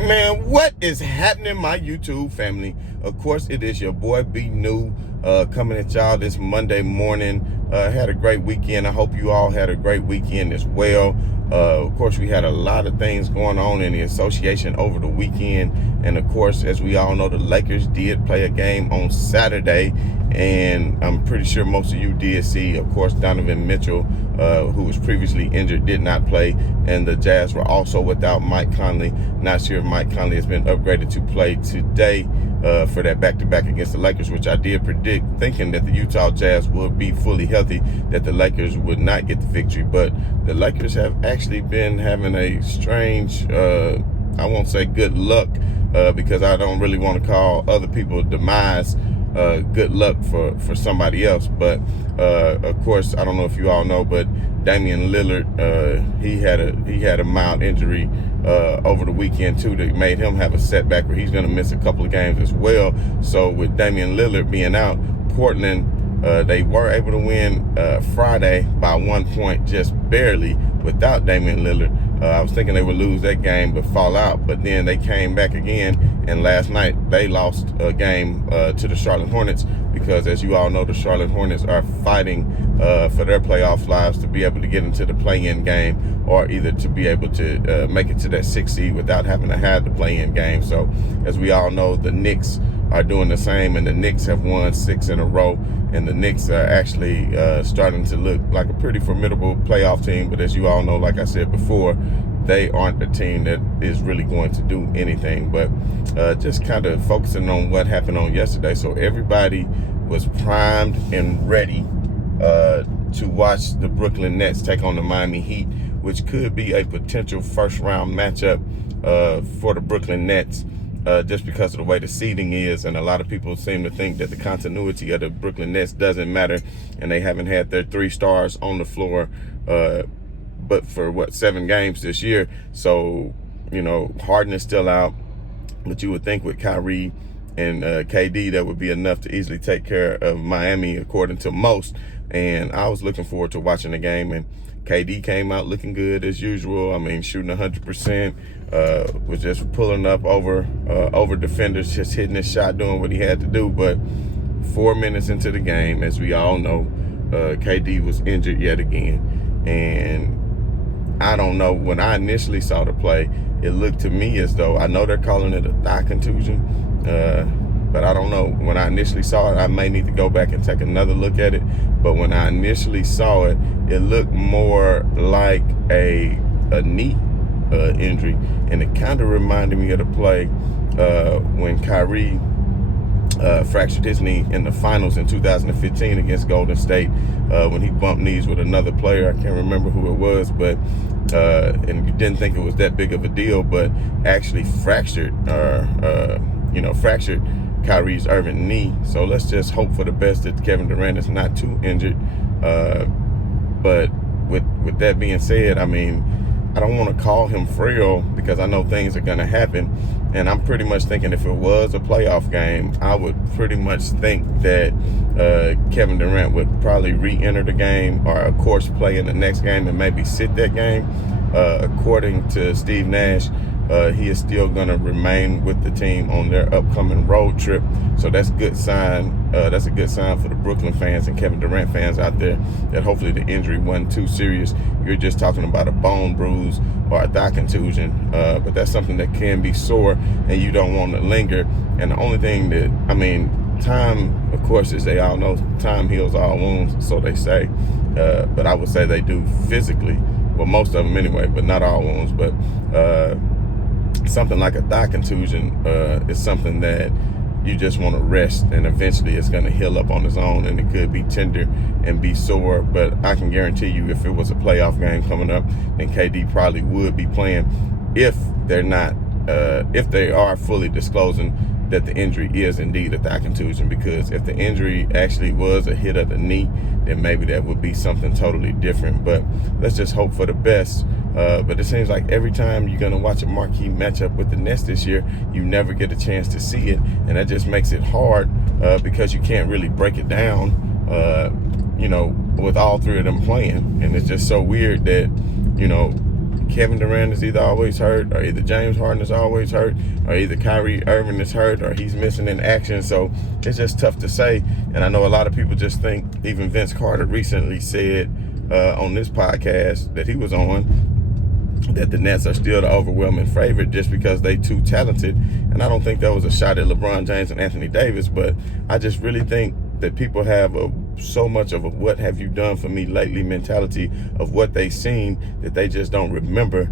Man, what is happening, my YouTube family? Of course, it is your boy B New coming at y'all this Monday morning. Had a great weekend. I hope you all had a great weekend as well. Of course, we had a lot of things going on in the association over the weekend. And of course, as we all know, the Lakers did play a game on Saturday. And I'm pretty sure most of you did see, of course, Donovan Mitchell, who was previously injured, did not play. And the Jazz were also without Mike Conley. Not sure if Mike Conley has been upgraded to play today for that back-to-back against the Lakers, which I did predict, thinking that the Utah Jazz would be fully healthy, that the Lakers would not get the victory. But the Lakers have actually been having a strange, I won't say good luck, because I don't really want to call other people demise good luck for somebody else. But of course, I don't know if you all know, but Damian Lillard, he had a mild injury over the weekend too that made him have a setback where he's going to miss a couple of games as well. So with Damian Lillard being out, Portland, they were able to win Friday by 1 point, just barely, without Damian Lillard. I was thinking they would lose that game but fall out, but then they came back again, and last night they lost a game to the Charlotte Hornets, because as you all know, the Charlotte Hornets are fighting for their playoff lives to be able to get into the play-in game, or either to be able to make it to that 6th seed without having to have the play-in game. So as we all know, the Knicks are doing the same, and the Knicks have won 6 in a row, and the Knicks are actually starting to look like a pretty formidable playoff team. But as you all know, like I said before, they aren't the team that is really going to do anything. But just kind of focusing on what happened on yesterday. So everybody was primed and ready to watch the Brooklyn Nets take on the Miami Heat, which could be a potential first-round matchup for the Brooklyn Nets. Just because of the way the seeding is, and a lot of people seem to think that the continuity of the Brooklyn Nets doesn't matter, and they haven't had their 3 stars on the floor but for 7 games this year. So, you know, Harden is still out, but you would think with Kyrie and KD that would be enough to easily take care of Miami, according to most. And I was looking forward to watching the game, and KD came out looking good as usual. I mean, shooting 100%, was just pulling up over defenders, just hitting his shot, doing what he had to do. But 4 minutes into the game, as we all know, KD was injured yet again. And I don't know, when I initially saw the play, it looked to me as though, I know they're calling it a thigh contusion, but I don't know. When I initially saw it, I may need to go back and take another look at it. But when I initially saw it, it looked more like a knee injury. And it kind of reminded me of the play when Kyrie fractured his knee in the finals in 2015 against Golden State, when he bumped knees with another player. I can't remember who it was, but and you didn't think it was that big of a deal, but actually fractured Kyrie's Irving knee. So let's just hope for the best that Kevin Durant is not too injured. But with that being said, I mean, I don't want to call him frail because I know things are going to happen. And I'm pretty much thinking if it was a playoff game, I would pretty much think that Kevin Durant would probably re-enter the game, or of course play in the next game and maybe sit that game. According to Steve Nash, he is still going to remain with the team on their upcoming road trip. So that's a good sign. That's a good sign for the Brooklyn fans and Kevin Durant fans out there, that hopefully the injury wasn't too serious. You're just talking about a bone bruise or a thigh contusion, but that's something that can be sore, and you don't want to linger. And the only thing that, I mean, time, of course, as they all know, time heals all wounds, so they say. But I would say they do physically. Well, most of them anyway, but not all wounds. But something like a thigh contusion is something that you just want to rest, and eventually it's going to heal up on its own, and it could be tender and be sore. But I can guarantee you, if it was a playoff game coming up, then KD probably would be playing, if they're not, if they are fully disclosing that the injury is indeed a thigh contusion. Because if the injury actually was a hit of the knee, then maybe that would be something totally different. But let's just hope for the best. But it seems like every time you're going to watch a marquee matchup with the Nets this year, you never get a chance to see it. And that just makes it hard because you can't really break it down, with all 3 of them playing. And it's just so weird that, Kevin Durant is either always hurt, or either James Harden is always hurt, or either Kyrie Irving is hurt, or he's missing in action. So it's just tough to say. And I know a lot of people just think, even Vince Carter recently said on this podcast that he was on, that the Nets are still the overwhelming favorite just because they too talented. And I don't think that was a shot at LeBron James and Anthony Davis, but I just really think that people have so much of a what have you done for me lately mentality of what they've seen, that they just don't remember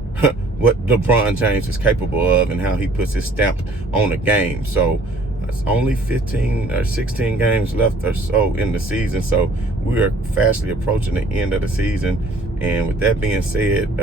what LeBron James is capable of and how he puts his stamp on a game. So it's only 15 or 16 games left or so in the season, so we are fastly approaching the end of the season. And with that being said,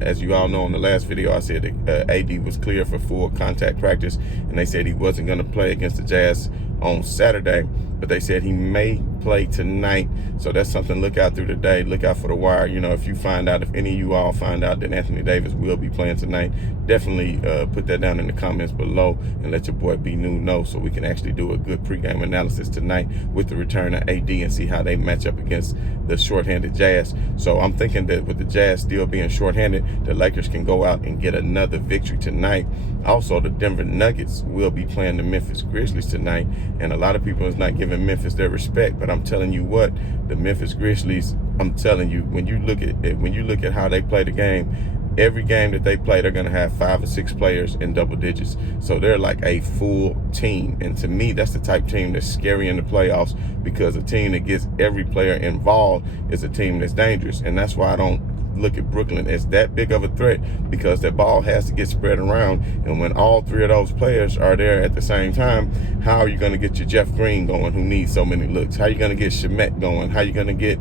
as you all know, in the last video, I said that AD was clear for full contact practice, and they said he wasn't going to play against the Jazz on Saturday, but they said he may play tonight. So that's something to look out through the day. Look out for the wire. You know, if any of you all find out that Anthony Davis will be playing tonight, definitely put that down in the comments below and let your boy B New know, so we can actually do a good pregame analysis tonight with the return of AD and see how they match up against the shorthanded Jazz. So I'm thinking that with the Jazz still being shorthanded, the Lakers can go out and get another victory tonight. Also, the Denver Nuggets will be playing the Memphis Grizzlies tonight, and a lot of people is not giving Memphis their respect, but I'm telling you what, the Memphis Grizzlies, I'm telling you, when you look at how they play the game, every game that they play, they're going to have 5 or 6 players in double digits. So they're like a full team. And to me, that's the type of team that's scary in the playoffs, because a team that gets every player involved is a team that's dangerous. And that's why I don't look at Brooklyn as that big of a threat, because that ball has to get spread around. And when all 3 of those players are there at the same time, how are you going to get your Jeff Green going, who needs so many looks? How are you going to get Shamet going? How are you going to get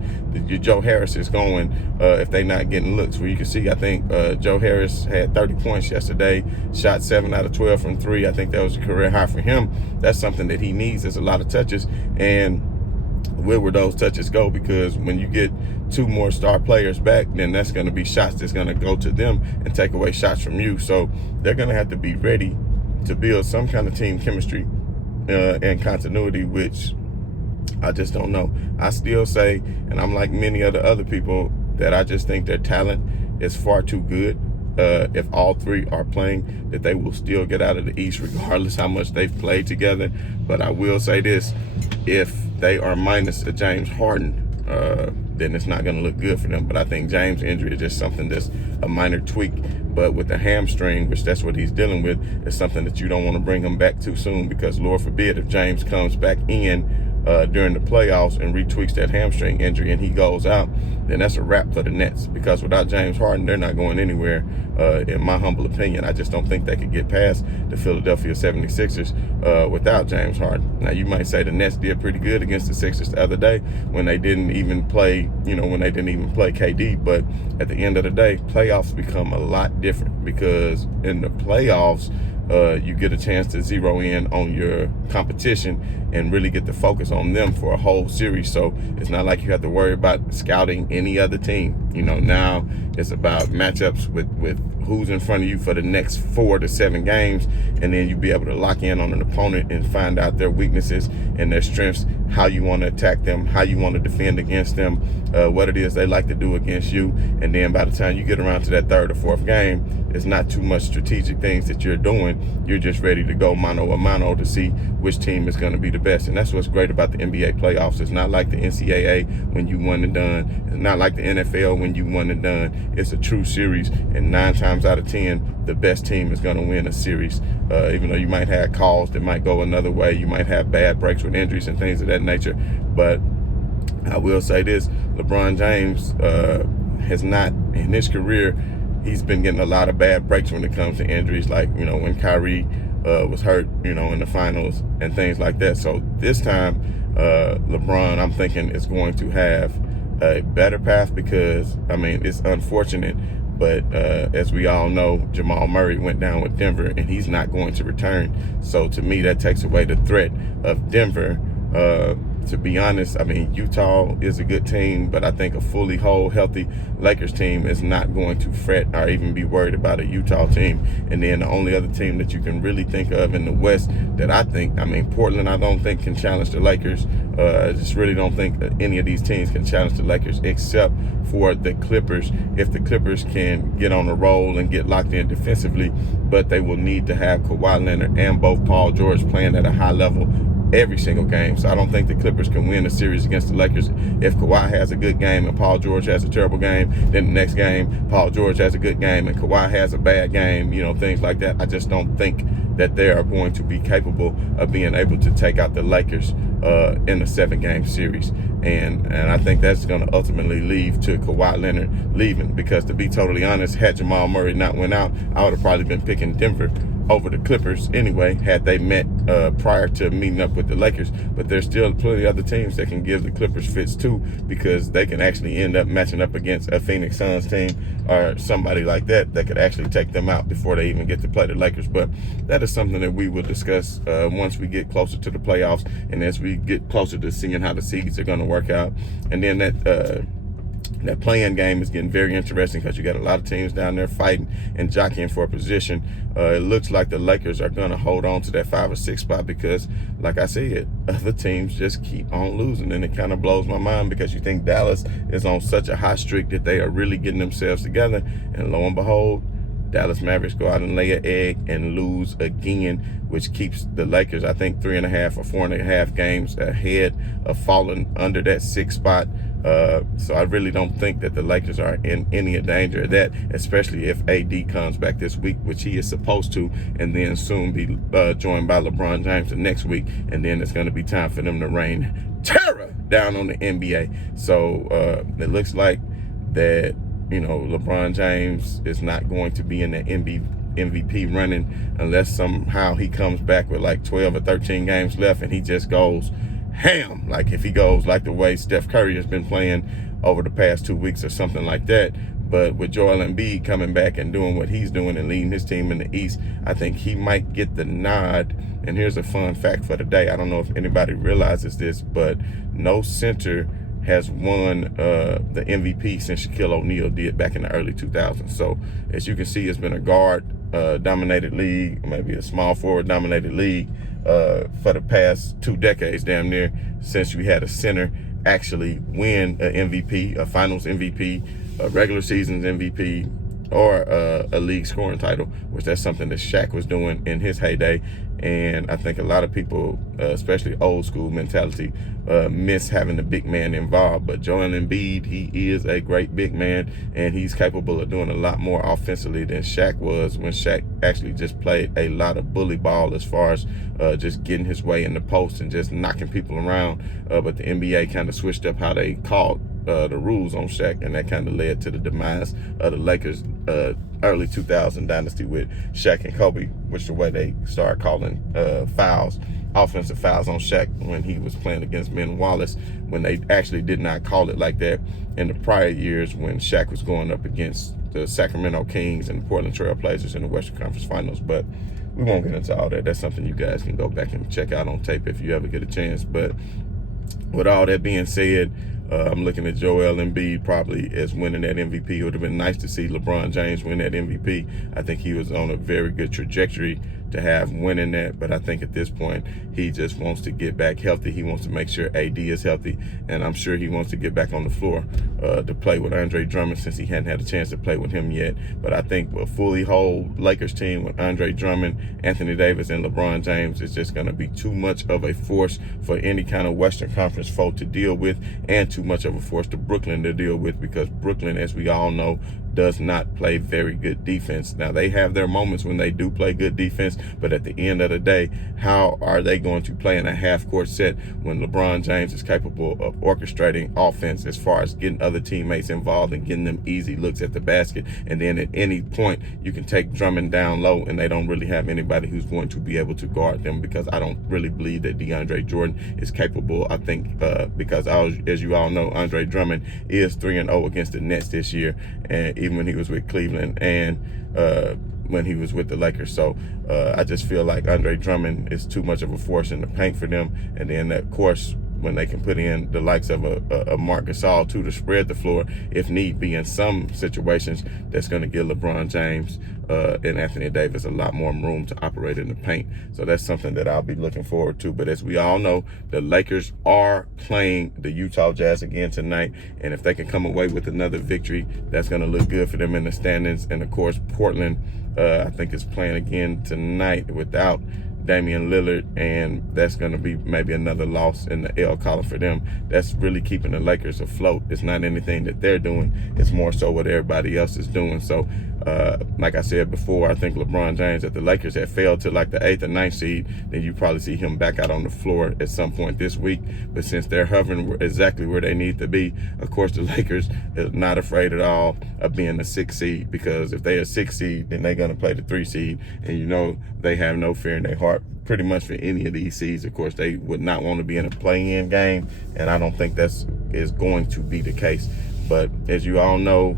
your Joe Harris's going if they're not getting looks? Where you can see, I think Joe Harris had 30 points yesterday, shot 7 out of 12 from 3. I think that was a career high for him. That's something that he needs, is a lot of touches. And where would those touches go? Because when you get 2 more star players back, then that's going to be shots that's going to go to them and take away shots from you. So they're going to have to be ready to build some kind of team chemistry and continuity, which I just don't know. I still say, and I'm like many of the other people, that I just think their talent is far too good. If all 3 are playing, that they will still get out of the East regardless how much they've played together. But I will say this, if they are minus a James Harden, then it's not going to look good for them. But I think James' injury is just something that's a minor tweak. But with the hamstring, which that's what he's dealing with, is something that you don't want to bring him back too soon, because Lord forbid if James comes back in during the playoffs and retweaks that hamstring injury and he goes out, then that's a wrap for the Nets. Because without James Harden, they're not going anywhere, in my humble opinion. I just don't think they could get past the Philadelphia 76ers without James Harden. Now, you might say the Nets did pretty good against the Sixers the other day when they didn't even play, KD. But at the end of the day, playoffs become a lot different, because in the playoffs, you get a chance to zero in on your competition and really get the focus on them for a whole series. So it's not like you have to worry about scouting any other team. Now it's about matchups with who's in front of you for the next 4 to 7 games, and then you'll be able to lock in on an opponent and find out their weaknesses and their strengths, how you want to attack them, how you want to defend against them, what it is they like to do against you. And then by the time you get around to that 3rd or 4th game, it's not too much strategic things that you're doing. You're just ready to go mano a mano to see which team is going to be the best. And that's what's great about the NBA playoffs. It's not like the NCAA when you won and done. It's not like the NFL when you won and done. It's a true series, and 9 times out of 10, the best team is going to win a series. Even though you might have calls that might go another way, you might have bad breaks with injuries and things of that nature. But I will say this, LeBron James has not, in his career, he's been getting a lot of bad breaks when it comes to injuries, like, when Kyrie was hurt, in the finals and things like that. So this time, LeBron, I'm thinking, is going to have a better path, because, it's unfortunate, but as we all know, Jamal Murray went down with Denver, and he's not going to return. So to me, that takes away the threat of Denver To be honest, I mean, Utah is a good team, but I think a fully whole, healthy Lakers team is not going to fret or even be worried about a Utah team. And then the only other team that you can really think of in the West that I mean, Portland, I don't think can challenge the Lakers. I just really don't think any of these teams can challenge the Lakers except for the Clippers. If the Clippers can get on a roll and get locked in defensively, but they will need to have Kawhi Leonard and both Paul George playing at a high level every single game. So I don't think the Clippers can win a series against the Lakers. If Kawhi has a good game and Paul George has a terrible game, then the next game Paul George has a good game and Kawhi has a bad game, things like that. I just don't think that they are going to be capable of being able to take out the Lakers in a 7-game series. And I think that's going to ultimately lead to Kawhi Leonard leaving, because to be totally honest, had Jamal Murray not went out, I would have probably been picking Denver over the Clippers anyway, had they met prior to meeting up with the Lakers. But there's still plenty of other teams that can give the Clippers fits too, because they can actually end up matching up against a Phoenix Suns team or somebody like that could actually take them out before they even get to play the Lakers. But that is something that we will discuss once we get closer to the playoffs and as we get closer to seeing how the seeds are going to work out. And then that play-in game is getting very interesting, because you got a lot of teams down there fighting and jockeying for a position. It looks like the Lakers are going to hold on to that 5 or 6 spot because, like I said, other teams just keep on losing. And it kind of blows my mind, because you think Dallas is on such a hot streak that they are really getting themselves together. And lo and behold, Dallas Mavericks go out and lay an egg and lose again, which keeps the Lakers, I think, 3.5 or 4.5 games ahead of falling under that 6th spot. So I really don't think that the Lakers are in any danger of that, especially if AD comes back this week, which he is supposed to, and then soon be joined by LeBron James the next week. And then it's going to be time for them to rain terror down on the NBA. So it looks like that, LeBron James is not going to be in the MVP running unless somehow he comes back with like 12 or 13 games left and he just goes ham. Like if he goes like the way Steph Curry has been playing over the past 2 weeks or something like that. But with Joel Embiid coming back and doing what he's doing and leading his team in the East, I think he might get the nod. And here's a fun fact for the day. I don't know if anybody realizes this, but no center has won the MVP since Shaquille O'Neal did back in the early 2000s. So as you can see, it's been a guard dominated league, maybe a small forward dominated league for the past 2 decades, damn near, since we had a center actually win an MVP, a finals MVP, a regular season's MVP, or a league scoring title, which that's something that Shaq was doing in his heyday. And I think a lot of people, especially old school mentality, miss having the big man involved. But Joel Embiid, he is a great big man, and he's capable of doing a lot more offensively than Shaq was, when Shaq actually just played a lot of bully ball as far as just getting his way in the post and just knocking people around. But the NBA kind of switched up how they called the rules on Shaq, and that kind of led to the demise of the Lakers early 2000 dynasty with Shaq and Kobe, which the way they started calling fouls, offensive fouls on Shaq when he was playing against Ben Wallace, when they actually did not call it like that in the prior years when Shaq was going up against the Sacramento Kings and the Portland Trail Blazers in the Western Conference Finals. But we won't get into all that. That's something you guys can go back and check out on tape if you ever get a chance. But with all that being said, I'm looking at Joel Embiid probably as winning that MVP. It would have been nice to see LeBron James win that MVP. I think he was on a very good trajectory to have winning that, but I think at this point he just wants to get back healthy. He wants to make sure AD is healthy, and I'm sure he wants to get back on the floor to play with Andre Drummond, since he hadn't had a chance to play with him yet. But I think a fully whole Lakers team with Andre Drummond, Anthony Davis, and LeBron James is just going to be too much of a force for any kind of Western Conference foe to deal with, and too much of a force to Brooklyn to deal with, because Brooklyn, as we all know, does not play very good defense. Now, they have their moments when they do play good defense, but at the end of the day, how are they going to play in a half-court set when LeBron James is capable of orchestrating offense as far as getting other teammates involved and getting them easy looks at the basket? And then at any point, you can take Drummond down low, and they don't really have anybody who's going to be able to guard them, because I don't really believe that DeAndre Jordan is capable. I think because, as you all know, Andre Drummond is 3-0 against the Nets this year, and even when he was with Cleveland and when he was with the Lakers. So I just feel like Andre Drummond is too much of a force in the paint for them. And then, of course, when they can put in the likes of a Marc Gasol too to spread the floor if need be in some situations. That's going to give LeBron James and Anthony Davis a lot more room to operate in the paint. So that's something that I'll be looking forward to. But as we all know, the Lakers are playing the Utah Jazz again tonight, and if they can come away with another victory, that's going to look good for them in the standings. And of course, Portland, I think, is playing again tonight without Damian Lillard, and that's going to be maybe another loss in the L column for them. That's really keeping the Lakers afloat. It's not anything that they're doing. It's more so what everybody else is doing. So, like I said before, I think LeBron James, if the Lakers had failed to like the 8th or 9th seed, then you probably see him back out on the floor at some point this week. But since they're hovering exactly where they need to be, of course, the Lakers are not afraid at all of being the 6th seed, because if they're a 6th seed, then they're going to play the 3 seed. And you know, they have no fear in their heart pretty much for any of these seeds. Of course, they would not want to be in a play-in game, and I don't think that's going to be the case. But as you all know,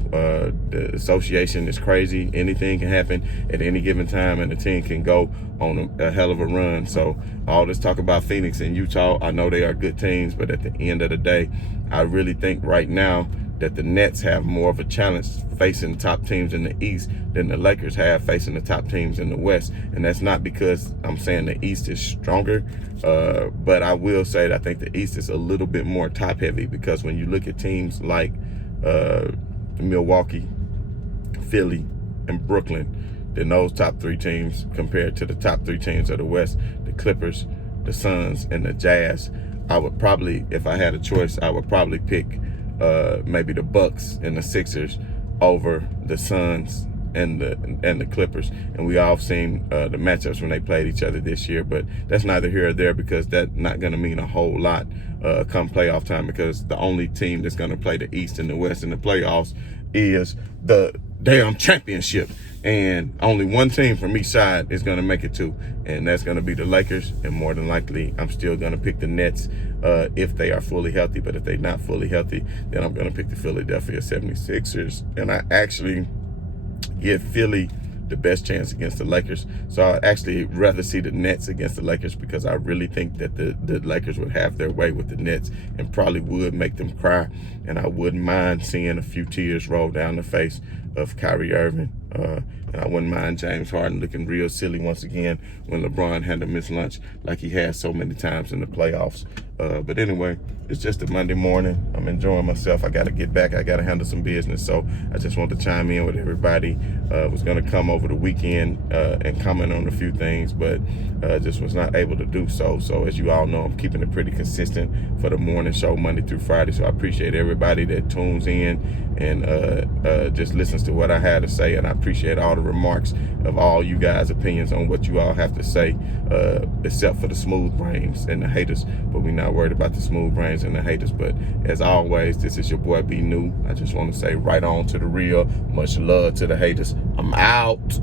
the association is crazy. Anything can happen at any given time, and the team can go on a hell of a run. So all this talk about Phoenix and Utah, I know they are good teams, but at the end of the day, I really think right now that the Nets have more of a challenge facing top teams in the East than the Lakers have facing the top teams in the West. And that's not because I'm saying the East is stronger, but I will say that I think the East is a little bit more top heavy, because when you look at teams like Milwaukee, Philly, and Brooklyn, then those top 3 teams compared to the top 3 teams of the West, the Clippers, the Suns, and the Jazz, I would probably, if I had a choice, I would probably pick maybe the Bucks and the Sixers over the Suns and the Clippers. And we all seen the matchups when they played each other this year, but that's neither here or there, because that's not going to mean a whole lot come playoff time, because the only team that's going to play the East and the West in the playoffs is the damn championship. And only one team from each side is going to make it to, and that's going to be the Lakers. And more than likely, I'm still going to pick the Nets if they are fully healthy. But if they're not fully healthy, then I'm going to pick the Philadelphia 76ers. And I actually give Philly the best chance against the Lakers. So I'd actually rather see the Nets against the Lakers, because I really think that the Lakers would have their way with the Nets and probably would make them cry. And I wouldn't mind seeing a few tears roll down the face of Kyrie Irving. And I wouldn't mind James Harden looking real silly once again when LeBron had to miss lunch like he has so many times in the playoffs. But anyway, it's just a Monday morning. I'm enjoying myself. I got to get back. I got to handle some business. So I just want to chime in with everybody. Was going to come over the weekend and comment on a few things, but just was not able to do so. So as you all know, I'm keeping it pretty consistent for the morning show Monday through Friday. So I appreciate everybody that tunes in and just listens to what I had to say. And I appreciate all the remarks of all you guys' opinions on what you all have to say, except for the smooth brains and the haters. But we're not worried about the smooth brains and the haters. But as always, this is your boy B New. I just want to say right on to the real. Much love to the haters. I'm out.